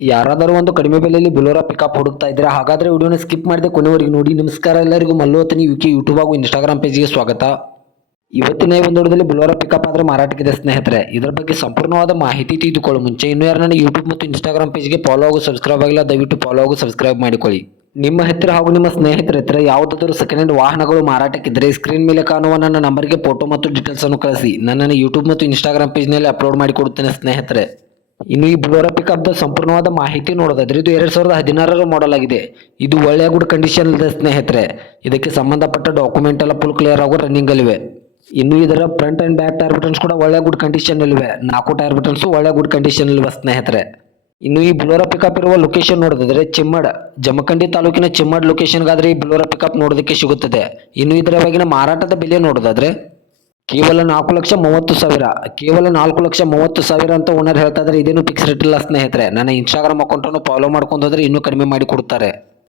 ಯಾರಾದರೂ ಒಂದು ಕಡಿಮೆ ಬೆಲೆಯಲ್ಲಿ ಬೊಲೊರೋ ಪಿಕಪ್ ಹುಡುಕ್ತಾ ಇದ್ರೆ ಹಾಗಾದ್ರೆ ವಿಡಿಯೋನ ಸ್ಕಿಪ್ ಮಾಡದೆ ಕೊನೆವರೆಗೆ ನೋಡಿ. ನಮಸ್ಕಾರ ಎಲ್ಲರಿಗೂ, ಮಲ್ಲೋತನಿ ಯುಕೆ ಯೂಟ್ಯೂಬ್ ಹಾಗೂ ಇನ್ಸ್ಟಾಗ್ರಾಮ್ ಪೇಜ್ಗೆ ಸ್ವಾಗತ. ಇವತ್ತಿನ ಈ ಒಂದು ವಿಡಿಯೋದಲ್ಲಿ ಬೊಲೊರೋ ಪಿಕಪ್ ಆದರೆ ಮಾರಾಟಕ್ಕಿದೆ ಸ್ನೇಹಿತರೆ. ಇದರ ಬಗ್ಗೆ ಸಂಪೂರ್ಣವಾದ ಮಾಹಿತಿ ತಿಳಿದುಕೊಳ್ಳೋ ಮುಂಚೆ ಇನ್ನೂ ಯಾರು ನನ್ನ ಯೂಟ್ಯೂಬ್ ಮತ್ತು ಇನ್ಸ್ಟಾಗ್ರಾಮ್ ಪೇಜ್ಗೆ ಫಾಲೋ ಹಾಗೂ ಸಬ್ಸ್ಕ್ರೈಬ್ ಆಗಿಲ್ಲ, ದಯವಿಟ್ಟು ಫಾಲೋ ಹಾಗೂ ಸಬ್ಸ್ಕ್ರೈಬ್ ಮಾಡಿಕೊಳ್ಳಿ. ನಿಮ್ಮ ಹತ್ತಿರ ಹಾಗೂ ನಿಮ್ಮ ಸ್ನೇಹಿತರ ಹತ್ತಿರ ಯಾವುದಾದರೂ ಸೆಕೆಂಡ್ ಹ್ಯಾಂಡ್ ವಾಹನಗಳು ಮಾರಾಟಕ್ಕಿದ್ದರೆ ಸ್ಕ್ರೀನ್ ಮೇಲೆ ಕಾಣುವ ನನ್ನ ನಂಬರ್ಗೆ ಫೋಟೋ ಮತ್ತು ಡೀಟೇಲ್ಸ್ ಅನ್ನು ಕಳಿಸಿ. ನನ್ನನ್ನು ಯೂಟ್ಯೂಬ್ ಮತ್ತು ಇನ್ಸ್ಟಾಗ್ರಾಮ್ ಪೇಜ್ನಲ್ಲಿ ಅಪ್ಲೋಡ್ ಮಾಡಿಕೊಡುತ್ತೇನೆ ಸ್ನೇಹಿತರೆ. ಇನ್ನು ಈ ಬೊಲೊರೋ ಪಿಕಪ್ದ ಸಂಪೂರ್ಣವಾದ ಮಾಹಿತಿ ನೋಡೋದಾದ್ರೆ ಇದು 2016ರ ಮಾಡೆಲ್ ಆಗಿದೆ. ಇದು ಒಳ್ಳೆಯ ಗುಡ್ ಕಂಡೀಷನ್ ಇದೆ ಸ್ನೇಹಿತರೆ. ಇದಕ್ಕೆ ಸಂಬಂಧಪಟ್ಟ ಡಾಕ್ಯುಮೆಂಟ್ ಎಲ್ಲ ಫುಲ್ ಕ್ಲಿಯರ್ ಆಗೋ ರನ್ನಿಂಗ್ ಅಲ್ಲಿವೆ. ಇನ್ನು ಇದರ front and back tyre buttons ಕೂಡ ಒಳ್ಳೆ ಗುಡ್ ಕಂಡೀಷನ್ ಅಲ್ಲಿವೆ. 4 ಟೈರ್ ಬಟನ್ಸ್ ಒಳ್ಳೆ ಗುಡ್ ಕಂಡೀಷನ್ ಅಲ್ಲಿವೆ ಸ್ನೇಹಿತರೆ. ಇನ್ನು ಈ ಬೊಲೊರೋ ಪಿಕಪ್ ಇರುವ ಲೊಕೇಶನ್ ನೋಡೋದಾದ್ರೆ ಚಿಮ್ಮಡ್, ಜಮಖಂಡಿ ತಾಲೂಕಿನ ಚಿಮ್ಮಡ್ ಲೊಕೇಶನ್ಗಾದ್ರೆ ಈ ಬೊಲೊರೋ ಪಿಕಪ್ ನೋಡೋದಕ್ಕೆ ಸಿಗುತ್ತದೆ. ಇನ್ನು ಇದರ ಬಗೆಗಿನ ಮಾರಾಟದ ಬೆಲೆ ನೋಡೋದಾದ್ರೆ ಕೇವಲ 4,30,000 ಕೇವಲ 4,30,000 ಅಂತ ಓನರ್ ಹೇಳ್ತಾ ಇದ್ದಾರೆ. ಇದೇನು ಫಿಕ್ಸ್ ರೇಟ್ ಇಲ್ಲ ಸ್ನೇಹಿತರೆ. ನನ್ನ ಇನ್ಸ್ಟಾಗ್ರಾಮ್ ಅಕೌಂಟನ್ನು ಫಾಲೋ ಮಾಡ್ಕೊಂಡು ಹೋದ್ರೆ ಇನ್ನೂ ಕಡಿಮೆ ಮಾಡಿ ಕೊಡ್ತಾರೆ.